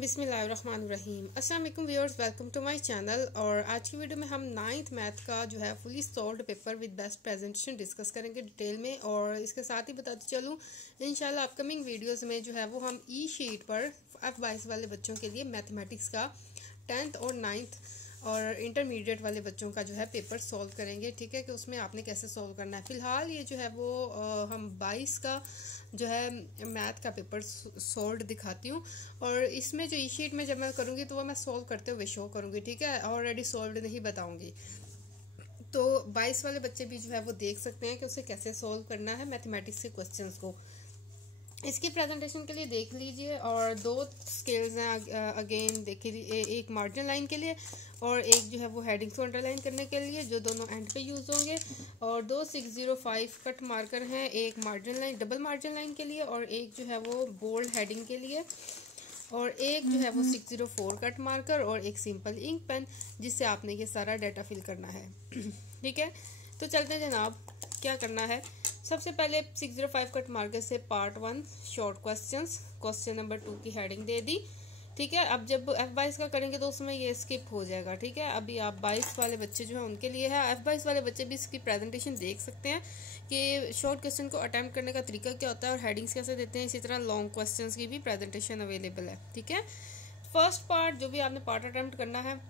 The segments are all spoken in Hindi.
बिस्मिल्लाहिर्रहमानिर्रहीम। अस्सलाम वालेकुम viewers, welcome to my channel. और आज की वीडियो में हम 9th मैथ का जो है fully solved paper with best presentation discuss करेंगे डिटेल में। और इसके साथ ही बताते चलूँ इंशाल्लाह अपकमिंग वीडियोस में जो है वो हम ई शीट पर F22 वाले बच्चों के लिए मैथमेटिक्स का 10th और 9th और इंटरमीडिएट वाले बच्चों का जो है पेपर सॉल्व करेंगे। ठीक है कि उसमें आपने कैसे सॉल्व करना है। फ़िलहाल ये जो है वो हम 22 का जो है मैथ का पेपर सॉल्व दिखाती हूँ। और इसमें जो ई शीट में जब मैं करूँगी तो वो मैं सॉल्व करते हुए शो करूँगी। ठीक है, ऑलरेडी सॉल्व नहीं बताऊँगी। तो 22 वाले बच्चे भी जो है वो देख सकते हैं कि उसे कैसे सॉल्व करना है मैथमेटिक्स के क्वेश्चंस को। इसकी प्रेजेंटेशन के लिए देख लीजिए। और दो स्केल्स हैं अगेन देखिए, एक मार्जिन लाइन के लिए और एक जो है वो हेडिंग्स को अंडरलाइन करने के लिए, जो दोनों एंड पे यूज़ होंगे। और दो 605 कट मार्कर हैं, एक margin line double margin line के लिए और एक जो है वो बोल्ड हेडिंग के लिए। और एक जो है वो 604 कट मार्कर और एक सिंपल इंक पेन जिससे आपने ये सारा डाटा फिल करना है। ठीक है, तो चलते हैं जनाब, क्या करना है। सबसे पहले 605 कट मार्कर से part 1 short questions, question number 2 की हेडिंग दे दी। ठीक है, अब जब F22 का करेंगे तो उसमें ये स्किप हो जाएगा। ठीक है, अभी आप 22 वाले बच्चे जो है उनके लिए है। F22 वाले बच्चे भी इसकी प्रेजेंटेशन देख सकते हैं कि शॉर्ट क्वेश्चन को अटेम्प्ट करने का तरीका क्या होता है और हेडिंग्स कैसे देते हैं। इसी तरह लॉन्ग क्वेश्चंस की भी प्रेजेंटेशन अवेलेबल है। ठीक है, फर्स्ट पार्ट जो भी आपने पार्ट अटेम्प्ट करना है।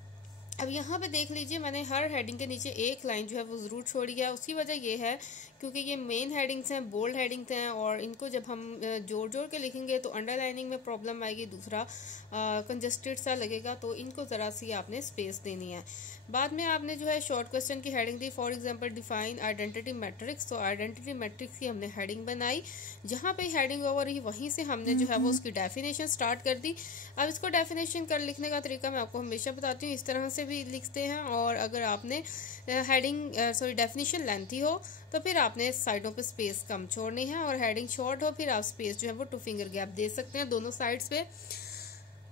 अब यहाँ पे देख लीजिए, मैंने हर हेडिंग के नीचे एक लाइन जो है वो ज़रूर छोड़ी है। उसकी वजह ये है क्योंकि ये मेन हेडिंग्स हैं, बोल्ड हेडिंग्स हैं और इनको जब हम जोड़ जोड़ के लिखेंगे तो अंडरलाइनिंग में प्रॉब्लम आएगी, दूसरा कंजस्टेड सा लगेगा। तो इनको ज़रा सी आपने स्पेस देनी है। बाद में आपने जो है शॉर्ट क्वेश्चन की heading the, for example define identity matrix. तो आइडेंटिटी मैट्रिक्स की हमने हेडिंग बनाई, जहाँ पे हेडिंग ओवर रही वहीं से हमने जो है वो उसकी डेफिनेशन स्टार्ट कर दी। अब इसको डेफिनेशन कर लिखने का तरीका मैं आपको हमेशा बताती हूँ, इस तरह से भी लिखते हैं। और अगर आपने हेडिंग डेफिनेशन लेंथी हो तो फिर आपने साइडों पे स्पेस कम छोड़नी है, और हेडिंग शॉर्ट हो फिर आप स्पेस जो है वो 2 फिंगर गैप दे सकते हैं दोनों साइड्स पे।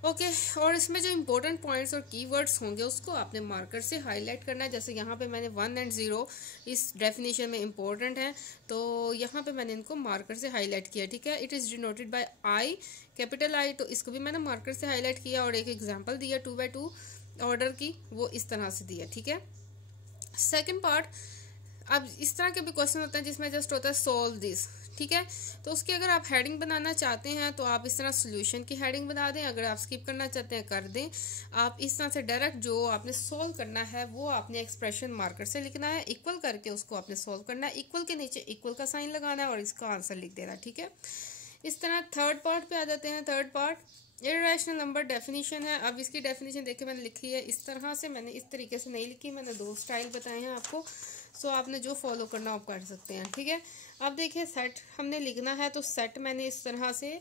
ओके, और इसमें जो इंपॉर्टेंट पॉइंट्स और कीवर्ड्स होंगे उसको आपने मार्कर से हाईलाइट करना है। जैसे यहाँ पे मैंने 1 और 0 इस डेफिनेशन में इंपॉर्टेंट है, तो यहाँ पे मैंने इनको मार्कर से हाईलाइट किया। ठीक है, it is denoted by I, capital I, तो इसको भी मैंने मार्कर से हाईलाइट किया। और एक एग्जाम्पल दिया 2x2 ऑर्डर की, वो इस तरह से दिया। ठीक है, सेकेंड पार्ट, अब इस तरह के भी क्वेश्चन होते हैं जिसमें जस्ट होता है सॉल्व दिस। ठीक है, तो उसकी अगर आप हेडिंग बनाना चाहते हैं तो आप इस तरह सोल्यूशन की हेडिंग बना दें। अगर आप स्किप करना चाहते हैं कर दें। आप इस तरह से डायरेक्ट जो आपने सॉल्व करना है वो आपने एक्सप्रेशन मार्कर से लिखना है, इक्वल करके उसको आपने सॉल्व करना है, इक्वल के नीचे इक्वल का साइन लगाना है और इसका आंसर लिख देना। ठीक है, इस तरह थर्ड पार्ट पे आ जाते हैं। Third part irrational number definition है। अब इसकी डेफिनेशन देखिए मैंने लिखी है इस तरह से, मैंने इस तरीके से नहीं लिखी, मैंने 2 स्टाइल बताए हैं आपको। सो आपने जो फॉलो करना आप कर सकते हैं। ठीक है, अब देखिए सेट हमने लिखना है, तो सेट मैंने इस तरह से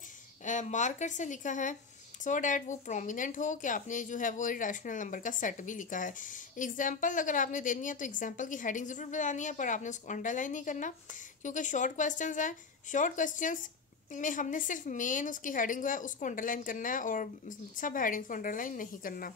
मार्कर से लिखा है सो डैट वो प्रोमिनेंट हो कि आपने जो है वो इर्रेशनल नंबर का सेट भी लिखा है। एग्जाम्पल अगर आपने देनी है तो एग्जाम्पल की हेडिंग ज़रूर बतानी है, पर आपने उसको अंडरलाइन नहीं करना क्योंकि शॉर्ट क्वेश्चन हैं। शॉर्ट क्वेश्चन में हमने सिर्फ मेन उसकी हेडिंग है उसको अंडरलाइन करना है और सब हेडिंग को अंडरलाइन नहीं करना।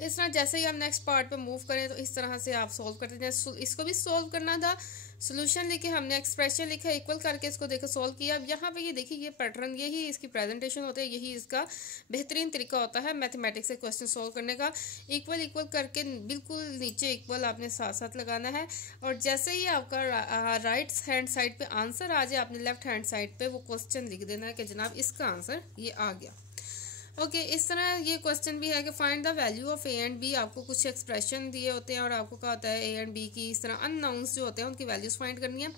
इस तरह जैसे ही हम नेक्स्ट पार्ट पे मूव करें तो इस तरह से आप सॉल्व करते जाएं। इसको भी सॉल्व करना था, सोल्यूशन लिखे हमने, एक्सप्रेशन लिखा, इक्वल करके इसको देखो सॉल्व किया। अब यहाँ पे ये देखिए ये पैटर्न, यही इसकी प्रेजेंटेशन होती है, यही इसका बेहतरीन तरीका होता है मैथमेटिक्स से क्वेश्चन सॉल्व करने का। इक्वल इक्वल करके बिल्कुल नीचे इक्वल आपने साथ साथ लगाना है। और जैसे ही आपका राइट हैंड साइड पे आंसर आ जाए, आपने लेफ्ट हैंड साइड पे वो क्वेश्चन लिख देना है कि जनाब इसका आंसर ये आ गया। ओके, इस तरह ये क्वेश्चन भी है कि find the value of A and B. आपको कुछ एक्सप्रेशन दिए होते हैं और आपको कहा होता है ए एंड बी की इस तरह अननाउंस जो होते हैं उनकी वैल्यूज फाइंड करनी है।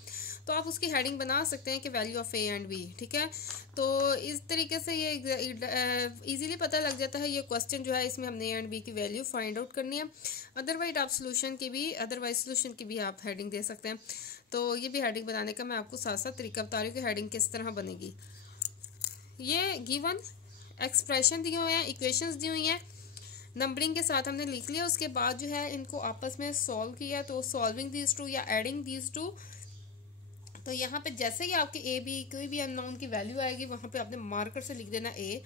तो आप उसकी हेडिंग बना सकते हैं कि value of A and B. ठीक है, तो इस तरीके से ये इजीली पता लग जाता है ये क्वेश्चन जो है इसमें हमने ए एंड बी की वैल्यू फाइंड आउट करनी है। अदरवाइज आप सोल्यूशन की भी आप हेडिंग दे सकते हैं। तो ये भी हेडिंग बनाने का मैं आपको साथ साथ तरीका बता रही हूँ कि हेडिंग किस तरह बनेगी। ये गिवन एक्सप्रेशन दिए हुए हैं, इक्वेशंस दी हुई हैं, नंबरिंग के साथ हमने लिख लिया। उसके बाद जो है इनको आपस में सॉल्व किया, तो सॉल्विंग दीज टू या एडिंग दीज टू। तो यहाँ पे जैसे ही आपके ए बी कोई भी अननोन की वैल्यू आएगी वहाँ पे आपने मार्कर से लिख देना ए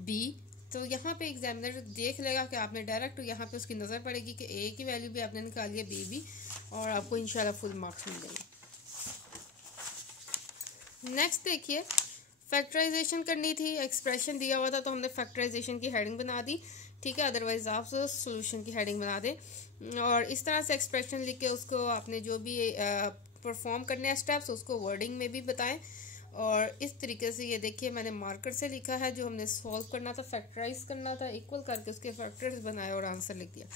बी। तो यहाँ पे एग्जामिनर देख लेगा कि आपने डायरेक्ट, यहाँ पे उसकी नज़र पड़ेगी कि ए की वैल्यू भी आपने निकाली है, बी भी, और आपको इंशाल्लाह फुल मार्क्स मिलेंगे। नेक्स्ट देखिए फैक्टराइजेशन करनी थी, एक्सप्रेशन दिया हुआ था तो हमने फैक्टराइजेशन की हेडिंग बना दी, ठीक है। अदरवाइज आप सोल्यूशन की हेडिंग बना दें और इस तरह से एक्सप्रेशन लिख के उसको आपने जो भी परफॉर्म करने हैं स्टेप्स उसको वर्डिंग में भी बताएं। और इस तरीके से ये देखिए मैंने मार्कर से लिखा है, जो हमने सॉल्व करना था, फैक्टराइज करना था, इक्वल करके उसके फैक्टर्स बनाए और आंसर लिख दिया।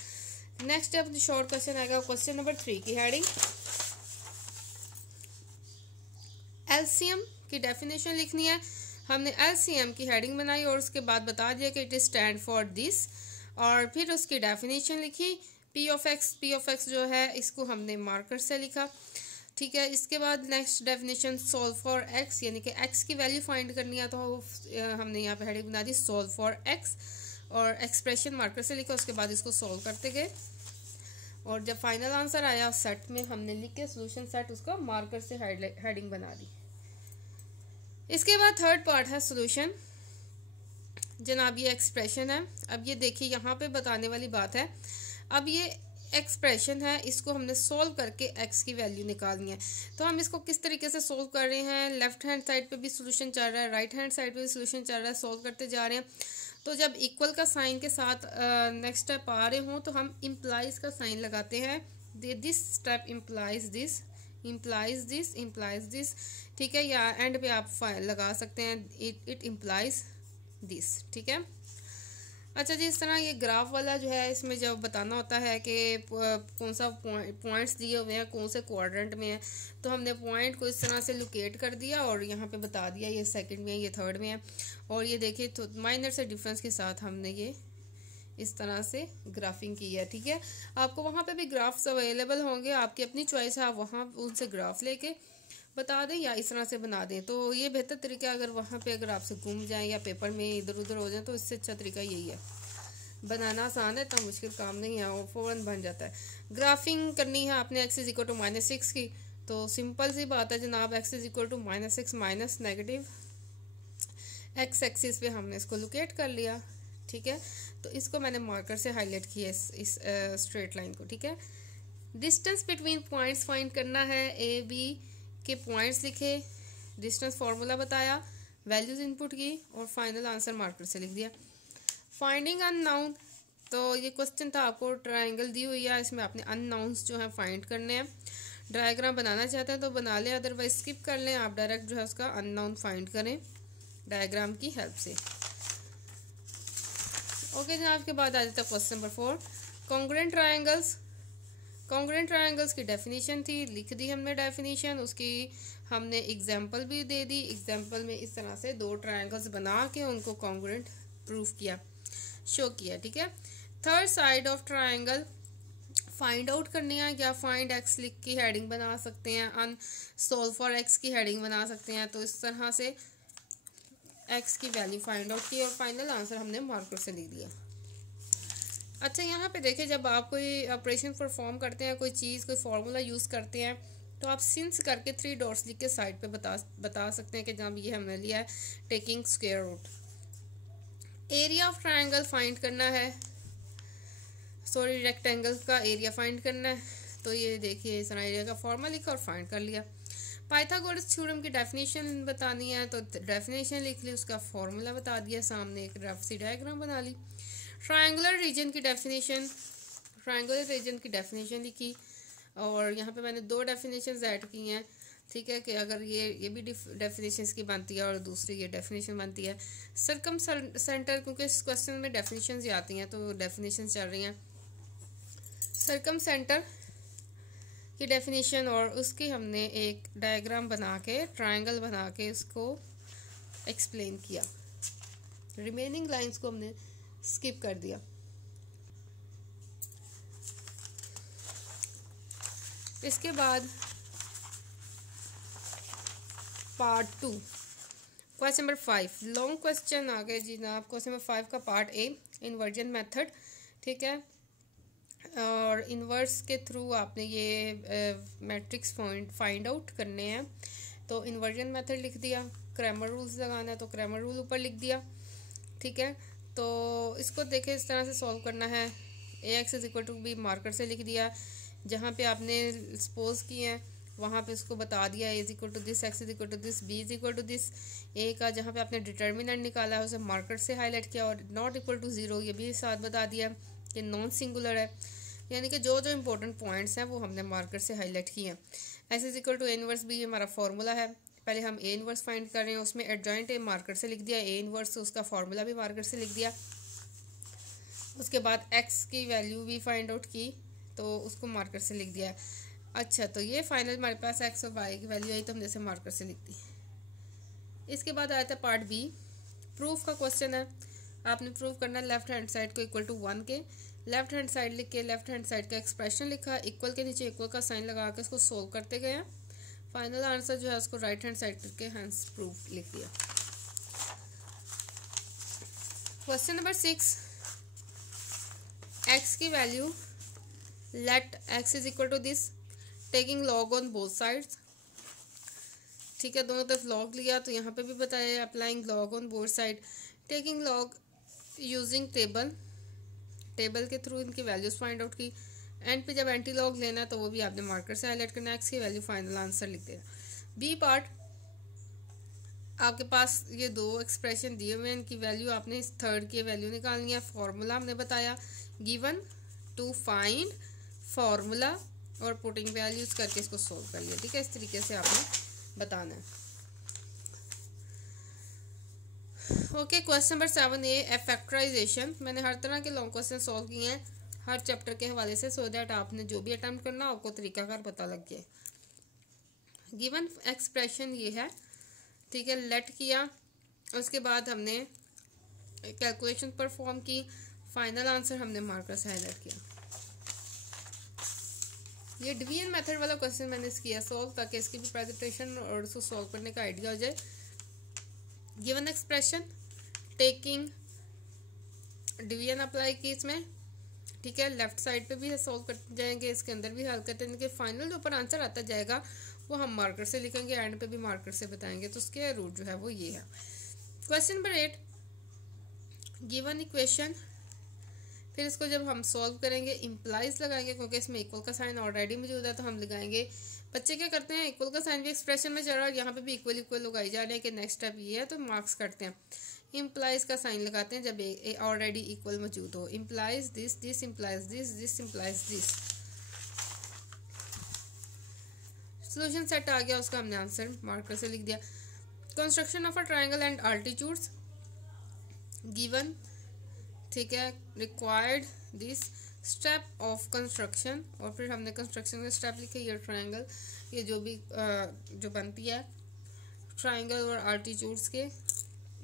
नेक्स्ट स्टेप शॉर्ट क्वेश्चन आएगा, क्वेश्चन नंबर 3 की हेडिंग एलसीएम की डेफिनेशन लिखनी है। हमने एलसीएम की हेडिंग बनाई और उसके बाद बता दिया कि it is stand for this, और फिर उसकी डेफिनेशन लिखी। पी ऑफ एक्स जो है इसको हमने मार्कर से लिखा, ठीक है। इसके बाद next definition solve for x, यानी कि एक्स की वैल्यू फाइंड करनी है तो हमने यहाँ पे हेडिंग बना दी सॉल्व फॉर एक्स और एक्सप्रेशन मार्कर से लिखा। उसके बाद इसको सॉल्व करते गए और जब फाइनल आंसर आया सेट में हमने लिख के सोल्यूशन सेट उसको मार्कर से हेडिंग बना दी। इसके बाद थर्ड पार्ट है सोल्यूशन। जनाब ये एक्सप्रेशन है। अब ये देखिए यहाँ पे बताने वाली बात है, अब ये एक्सप्रेशन है, इसको हमने सोल्व करके एक्स की वैल्यू निकालनी है। तो हम इसको किस तरीके से सोल्व कर रहे हैं, लेफ्ट हैंड साइड पे भी सोल्यूशन चल रहा है, राइट हैंड साइड पे भी सोल्यूशन चल रहा है, सोल्व करते जा रहे हैं। तो जब इक्वल का साइन के साथ नेक्स्ट स्टेप आ रहे हों तो हम इम्प्लाइज का साइन लगाते हैं। This step implies this, implies this, implies this, ठीक है। या एंड पे आप लगा सकते हैं इट इम्प्लाइज दिस, ठीक है। अच्छा जी, इस तरह ये ग्राफ वाला जो है इसमें जब बताना होता है कि कौन सा पॉइंट्स दिए हुए हैं, कौन से क्वाड्रेंट में है, तो हमने पॉइंट को इस तरह से लोकेट कर दिया और यहाँ पे बता दिया ये सेकंड में है, ये थर्ड में है। और ये देखिए तो माइनर से डिफरेंस के साथ हमने ये इस तरह से ग्राफिंग की है, ठीक है। आपको वहाँ पे भी ग्राफ्स अवेलेबल होंगे, आपकी अपनी चॉइस है, आप वहाँ उनसे ग्राफ लेके बता दें या इस तरह से बना दें। तो ये बेहतर तरीका, अगर वहाँ पे अगर आपसे घूम जाएं या पेपर में इधर उधर हो जाए तो इससे अच्छा तरीका यही है। बनाना आसान है, इतना मुश्किल काम नहीं है, वो फ़ौरन बन जाता है। ग्राफिंग करनी है आपने एक्स इज इक्वल टू -6 की, तो सिंपल सी बात है जनाब, x is equal to -6 minus negative x axis पे हमने इसको लोकेट कर लिया, ठीक है। तो इसको मैंने मार्कर से हाईलाइट किया इस स्ट्रेट लाइन को, ठीक है। डिस्टेंस बिटवीन पॉइंट्स फाइंड करना है, ए बी के पॉइंट्स लिखे, डिस्टेंस फार्मूला बताया, वैल्यूज इनपुट की और फाइनल आंसर मार्कर से लिख दिया। फाइंडिंग अननाउन, तो ये क्वेश्चन था, आपको ट्रायंगल दी हुई है, इसमें आपने अननाउन्स जो है फाइंड करने हैं। डायग्राम बनाना चाहते हैं तो बना लें, अदरवाइज स्किप कर लें, आप डायरेक्ट जो है उसका अननाउन फाइंड करें डायग्राम की हेल्प से। ओके जनाब, के बाद आ जाता है question number 4, congruent triangles. Congruent triangles की डेफिनेशन थी, लिख दी हमने डेफिनेशन, उसकी हमने एग्जांपल भी दे दी। एग्जांपल में इस तरह से दो ट्रायंगल्स बना के उनको कॉन्ग्रुएंट प्रूफ किया, शो किया, ठीक है। Third side of triangle find out करनी है, या फाइंड एक्स लिख की हेडिंग बना सकते हैं, अन सोल्व फॉर एक्स की हेडिंग बना सकते हैं। तो इस तरह से एक्स की वैल्यू फाइंड आउट की और फाइनल आंसर हमने मार्कर से लिख दिया। अच्छा यहाँ पे देखिए, जब आप कोई ऑपरेशन परफॉर्म करते हैं, कोई चीज़ कोई फार्मूला यूज़ करते हैं, तो आप सिंस करके 3 डॉट्स लिख के साइड पे बता सकते हैं कि जहाँ ये हमने लिया है taking square root. Area of triangle find करना है, सॉरी रेक्टेंगल का एरिया फाइंड करना है। तो ये देखिए इस तरह एरिया का फॉर्मूला लिखा और फाइंड कर लिया। पाइथागोरस थ्योरम की डेफिनेशन बतानी है तो डेफिनेशन लिख ली, उसका फॉर्मूला बता दिया, सामने एक रफ सी डायग्राम बना ली। ट्रायंगुलर रीजन की डेफिनेशन, ट्रायंगुलर रीजन की डेफिनेशन लिखी और यहाँ पे मैंने 2 डेफिनेशन ऐड की हैं, ठीक है। कि अगर ये भी डेफिनेशन की बनती है और दूसरी ये डेफिनेशन बनती है। सरकम सेंटर, क्योंकि इस क्वेश्चन में डेफिनेशन ही आती हैं तो डेफिनेशन चल रही हैं। सरकम सेंटर की डेफिनेशन और उसकी हमने एक डायग्राम बना के ट्रायंगल बना के उसको एक्सप्लेन किया। रिमेनिंग लाइंस को हमने स्किप कर दिया। इसके बाद part 2 question number 5 long question आ गए जी जनाब। क्वेश्चन नंबर 5 का पार्ट ए इन्वर्जन मेथड, ठीक है। और इन्वर्स के थ्रू आपने ये मैट्रिक्स फाइंड आउट करने हैं। तो इन्वर्जन मेथड लिख दिया, क्रैमर रूल्स लगाना है तो क्रैमर रूल ऊपर लिख दिया, ठीक है। तो इसको देखें इस तरह से सॉल्व करना है। A X is equal to B marker से लिख दिया, जहाँ पे आपने सपोज किए हैं वहाँ पे उसको बता दिया A is equal to this, X is equal to this, B is equal to this. A का जहाँ पे आपने डिटर्मिनेंट निकाला है उसे मार्कर से हाईलाइट किया, और नॉट इक्वल टू 0 ये भी साथ बता दिया कि नॉन सिंगुलर है, यानी कि जो जो इंपॉर्टेंट पॉइंट्स हैं वो हमने मार्कर से हाईलाइट किए हैं। S is equal to A inverse B, ये हमारा फार्मूला है। पहले हम ए इनवर्स फाइंड कर रहे हैं, उसमें एडजॉइंट ए मार्कर से लिख दिया, ए इनवर्स उसका फार्मूला भी मार्कर से लिख दिया। उसके बाद एक्स की वैल्यू भी फाइंड आउट की तो उसको मार्कर से लिख दिया। अच्छा, तो ये फाइनल हमारे पास एक्स और वाई की वैल्यू आई तो हमने इसे मार्कर से लिख दी। इसके बाद आया था पार्ट बी, प्रूफ का क्वेश्चन है। आपने प्रूफ करना है लेफ्ट हैंड साइड को इक्वल टू 1 के, लेफ्ट हैंड साइड लिख के लेफ्ट हैंड साइड का एक्सप्रेशन लिखा, इक्वल के नीचे इक्वल का साइन लगा के उसको सोल्व करते गए हैं। फाइनल आंसर जो है उसको राइट हैंड साइड करके हैंस प्रूफ लिख दिया। क्वेश्चन नंबर 6, एक्स की value let x is equal to this, taking log on both sides. ठीक है, दोनों तरफ लॉग लिया, तो यहाँ पे भी बताया applying log on both side, taking log using table के थ्रू इनकी वैल्यूज फाइंड आउट की। एंड पे जब एंटी लॉग लेना है तो वो भी आपने मार्कर से हाईलाइट करना है, एक्स की वैल्यू फाइनल आंसर लिख देना। बी पार्ट, आपके पास ये दो एक्सप्रेशन दिए हुए हैं, इनकी वैल्यू आपने इस थर्ड की वैल्यू निकालनी है। फॉर्मूला हमने बताया, गिवन टू फाइंड फॉर्मूला और पुटिंग वैल्यूज करके इसको सोल्व कर लिया। ठीक है, इस तरीके से आपने बताना है। ओके, क्वेश्चन नंबर 7 ए फैक्टराइजेशन। मैंने हर तरह के लॉन्ग क्वेश्चन सॉल्व किए हैं हर चैप्टर के हवाले से, सो दैट आपने जो भी अटेम्प्ट करना आपको तरीकाकार पता लग जाए। गिवन एक्सप्रेशन ये है, ठीक है, लेट किया, उसके बाद हमने कैलकुलेशन परफॉर्म की, फाइनल आंसर हमने मार्कर से हाईलाइट किया। ये डिवीजन मेथड वाला क्वेश्चन मैंने किया सॉल्व, ताकि इसकी भी प्रेजेंटेशन और उसको सॉल्व करने का आइडिया हो जाए। Given expression taking division apply की इसमें, ठीक है, लेफ्ट साइड पे भी सॉल्व कर जाएंगे, इसके अंदर भी हल करते हैं। फाइनल जो ऊपर आंसर आता जाएगा वो हम मार्कर से लिखेंगे, एंड पे भी मार्कर से बताएंगे, तो उसके रूट जो है वो ये है। क्वेश्चन नंबर 8, गिवन इक्वेशन, फिर इसको जब हम सॉल्व करेंगे इम्प्लाइज लगाएंगे, क्योंकि इसमें इक्वल का साइन ऑलरेडी मौजूद है तो हम लगाएंगे। बच्चे क्या करते हैं, इक्वल का साइन भी एक्सप्रेशन में चल रहा है, यहाँ पे भी इक्वल इक्वल लगाई जा रहे हैं कि नेक्स्ट स्टेप ये है, तो मार्क्स करते हैं। इम्प्लाइज का साइन लगाते हैं जब ऑलरेडी इक्वल मौजूद हो। Implies this, this implies this, this implies this. Solution set आ गया, उसका हमने आंसर मार्कर से लिख दिया। Construction of a triangle and altitudes given, ठीक है, required this step of construction, और फिर हमने कंस्ट्रक्शन के स्टेप लिखे। ये ट्राइंगल, ये जो भी जो बनती है ट्राइंगल और अल्टीट्यूड्स के,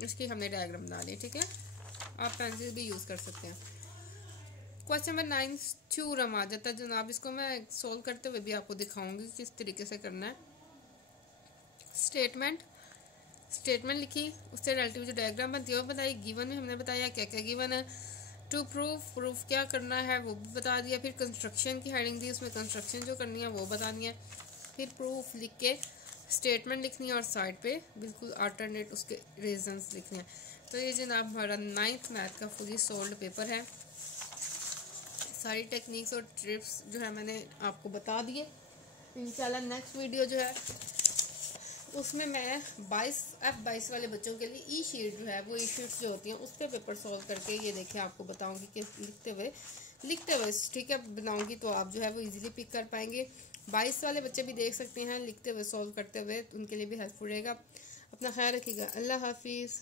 इसकी हमने डायग्राम डाली। ठीक है, आप पेंसिल भी यूज़ कर सकते हैं। क्वेश्चन नंबर 9 थ्योरम आ जाता है जनाब, इसको मैं सोल्व करते हुए भी आपको दिखाऊंगी किस तरीके से करना है। स्टेटमेंट लिखी, उससे रिलेटिव जो डायग्राम बनती है वो बताई। गिवन में हमने बताया क्या क्या गिवन है। टू प्रूफ क्या करना है वो भी बता दिया। फिर कंस्ट्रक्शन की हेडिंग दी, उसमें कंस्ट्रक्शन जो करनी है वो बतानी है। फिर प्रूफ लिख के स्टेटमेंट लिखनी है और साइड पे बिल्कुल अल्टरनेट उसके रीजंस लिखने हैं। तो ये जनाब हमारा 9th मैथ का फुली सोल्ड पेपर है। सारी टेक्निक्स और ट्रिप्स जो है मैंने आपको बता दिए। इंशाल्लाह नेक्स्ट वीडियो जो है उसमें मैं 22 वाले बच्चों के लिए ई शीट जो है वो ई शीट्स जो होती हैं उस पर पेपर सॉल्व करके ये देखिए आपको बताऊंगी कि लिखते हुए ठीक है बनाऊंगी, तो आप जो है वो इजीली पिक कर पाएंगे। 22 वाले बच्चे भी देख सकते हैं लिखते हुए सॉल्व करते हुए, उनके लिए भी हेल्पफुल रहेगा। अपना ख्याल रखिएगा। अल्लाह हाफिज़।